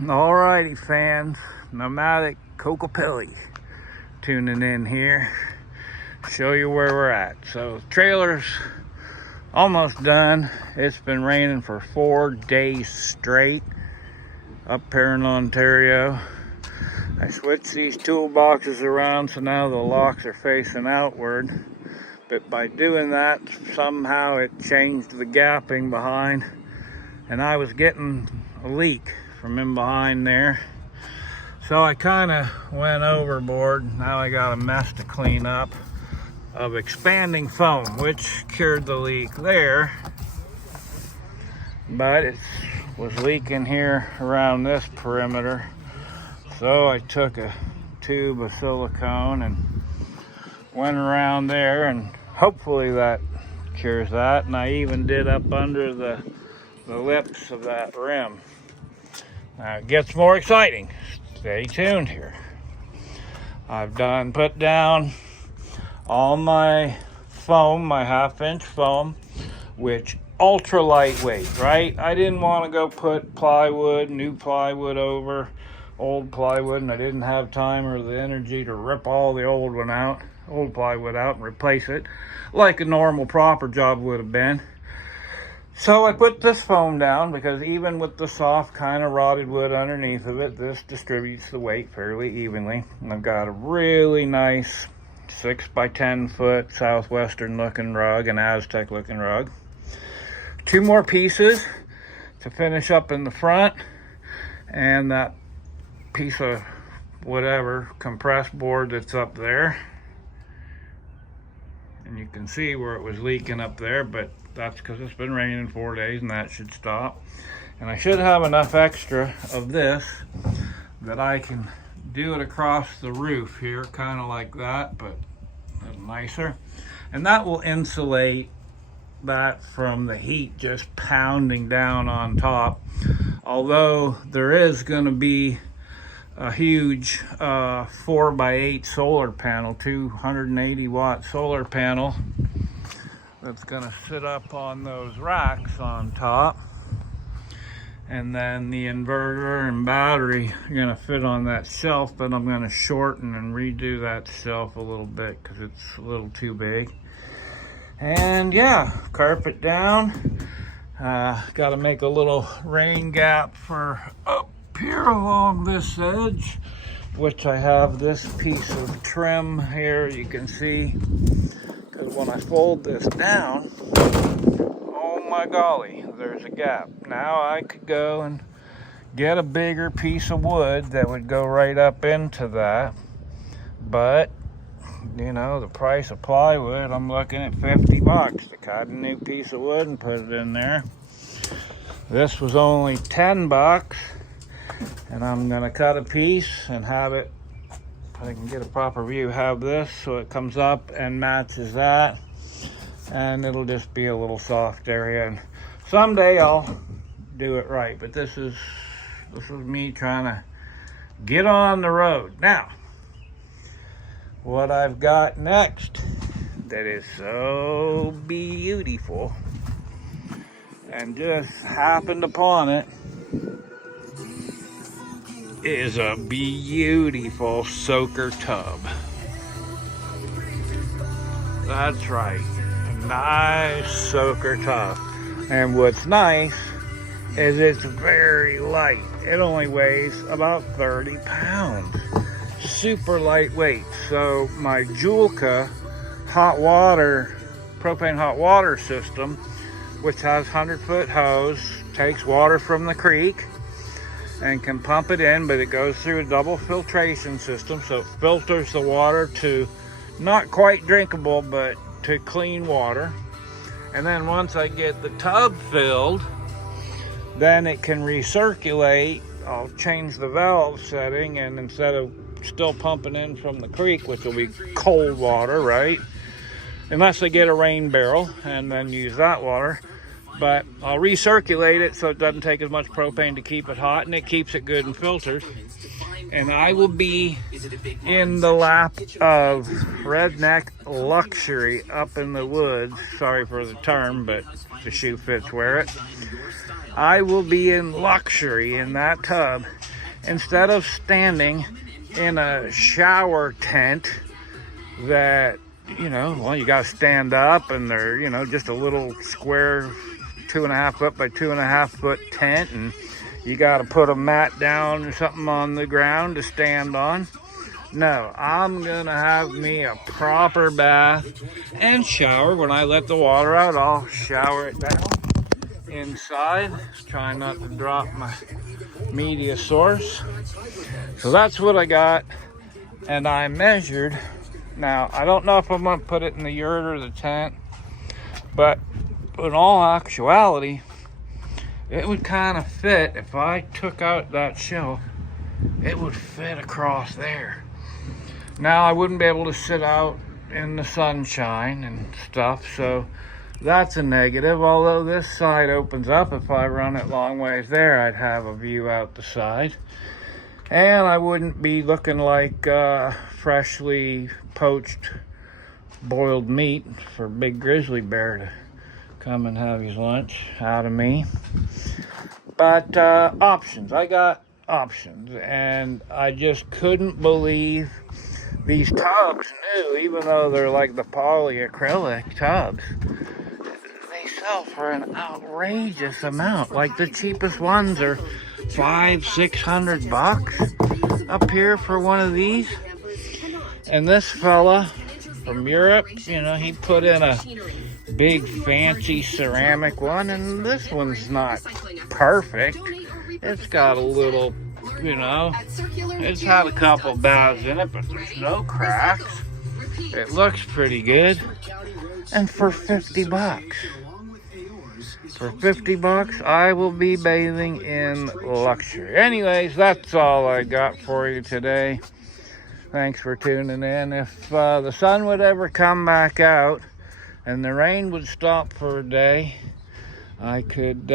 Alrighty, fans, nomadic Cocopelli tuning in here. Show you where we're at. So trailer's almost done. It's been raining for 4 days straight up here in Ontario. I switched these toolboxes around so now the locks are facing outward, but by doing that somehow it changed the gapping behind, and I was getting a leak from in behind there, so I kind of went overboard. Now I got a mess to clean up of expanding foam, which cured the leak there, but it was leaking here around this perimeter. So I took a tube of silicone and went around there, and hopefully that cures that. And I even did up under the lips of that rim. Now it gets more exciting. Stay tuned here. I've put down all my foam, my 1/2-inch foam, which ultra lightweight, right? I didn't want to go put plywood, new plywood over old plywood, and I didn't have time or the energy to rip all the old plywood out and replace it like a normal proper job would have been. So I put this foam down because even with the soft kind of rotted wood underneath of it, this distributes the weight fairly evenly. And I've got a really nice 6 by 10 foot southwestern looking rug, an Aztec looking rug. 2 more pieces to finish up in the front, and that piece of whatever compressed board that's up there, and you can see where it was leaking up there, but that's because it's been raining 4 days and that should stop. And I should have enough extra of this that I can do it across the roof here, kind of like that, but a little nicer, and that will insulate that from the heat just pounding down on top. Although there is going to be a huge 4 by 8 solar panel, 280 watt solar panel that's going to sit up on those racks on top, and then the inverter and battery are going to fit on that shelf, but I'm going to shorten and redo that shelf a little bit because it's a little too big. And yeah, carpet down. Got to make a little rain gap for up here along this edge, which I have this piece of trim here, you can see, because when I fold this down, oh my golly, there's a gap. Now I could go and get a bigger piece of wood that would go right up into that, but you know, the price of plywood, I'm looking at $50 to cut a new piece of wood and put it in there. This was only $10, and I'm gonna cut a piece and have it, if I can get a proper view, have this so it comes up and matches that, and it'll just be a little soft area. And someday I'll do it right, but this is me trying to get on the road. Now, what I've got next that is so beautiful, and just happened upon it, is a beautiful soaker tub. That's right, a nice soaker tub. And what's nice is it's very light. It only weighs about 30 pounds. Super lightweight. So my Julka hot water, propane hot water system, which has 100-foot hose, takes water from the creek and can pump it in, but it goes through a double filtration system, so it filters the water to not quite drinkable, but to clean water. And then once I get the tub filled, then it can recirculate. I'll change the valve setting, and instead of still pumping in from the creek, which will be cold water, right? Unless I get a rain barrel and then use that water. But I'll recirculate it so it doesn't take as much propane to keep it hot, and it keeps it good and filtered. And I will be in the lap of redneck luxury up in the woods. Sorry for the term, but the shoe fits wear it. I will be in luxury in that tub instead of standing in a shower tent that, you know, well, you got to stand up and they're, you know, just a little square 2.5 foot by 2.5 foot tent, and you got to put a mat down or something on the ground to stand on. No, I'm gonna have me a proper bath and shower. When I let the water out, I'll shower it down inside. Try not to drop my media source. So that's what I got, and I measured. Now, I don't know if I'm gonna put it in the yurt or the tent, but in all actuality, it would kind of fit. If I took out that shelf, it would fit across there. Now, I wouldn't be able to sit out in the sunshine and stuff, so that's a negative. Although this side opens up, if I run it long ways there, I'd have a view out the side. And I wouldn't be looking like freshly poached boiled meat for Big Grizzly Bear to come and have his lunch out of me. But options. I got options, and I just couldn't believe these tubs new, even though they're like the polyacrylic tubs, they sell for an outrageous amount. Like the cheapest ones are $500-600 up here for one of these. And this fella from Europe, you know, he put in a big fancy ceramic one, and this one's not perfect. It's got a little, you know, it's had a couple baths in it, but there's no cracks. It looks pretty good. And for $50, I will be bathing in luxury. Anyways, that's all I got for you today. Thanks for tuning in. If the sun would ever come back out and the rain would stop for a day, I could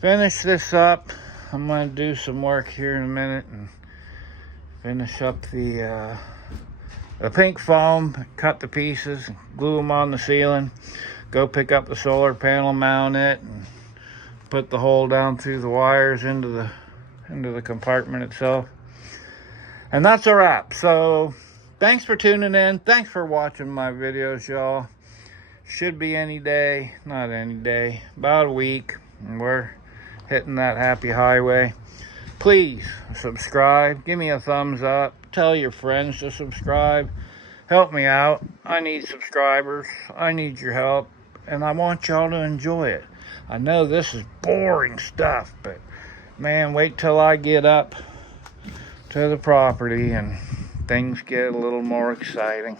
finish this up. I'm going to do some work here in a minute and finish up the pink foam, cut the pieces, glue them on the ceiling, go pick up the solar panel, mount it, and put the hole down through the wires into the compartment itself. And that's a wrap. So thanks for tuning in. Thanks for watching my videos, y'all. Should be any day, not any day, about a week, and we're hitting that happy highway. Please subscribe, give me a thumbs up, tell your friends to subscribe, help me out. I need subscribers, I need your help, and I want y'all to enjoy it. I know this is boring stuff, but man, wait till I get up to the property and things get a little more exciting.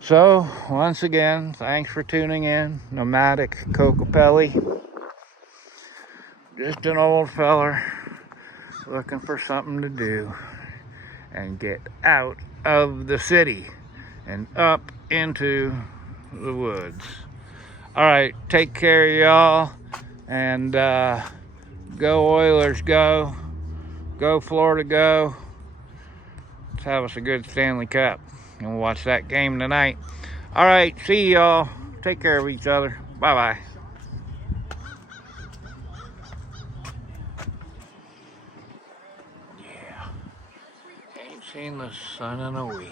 So once again, thanks for tuning in. Nomadic Cocopelli. Just an old feller looking for something to do and get out of the city and up into the woods. All right, take care, y'all, and go Oilers, go Florida, go. Let's have us a good Stanley Cup, and we'll watch that game tonight. All right, see y'all. Take care of each other. Bye-bye. Ain't seen the sun in a week.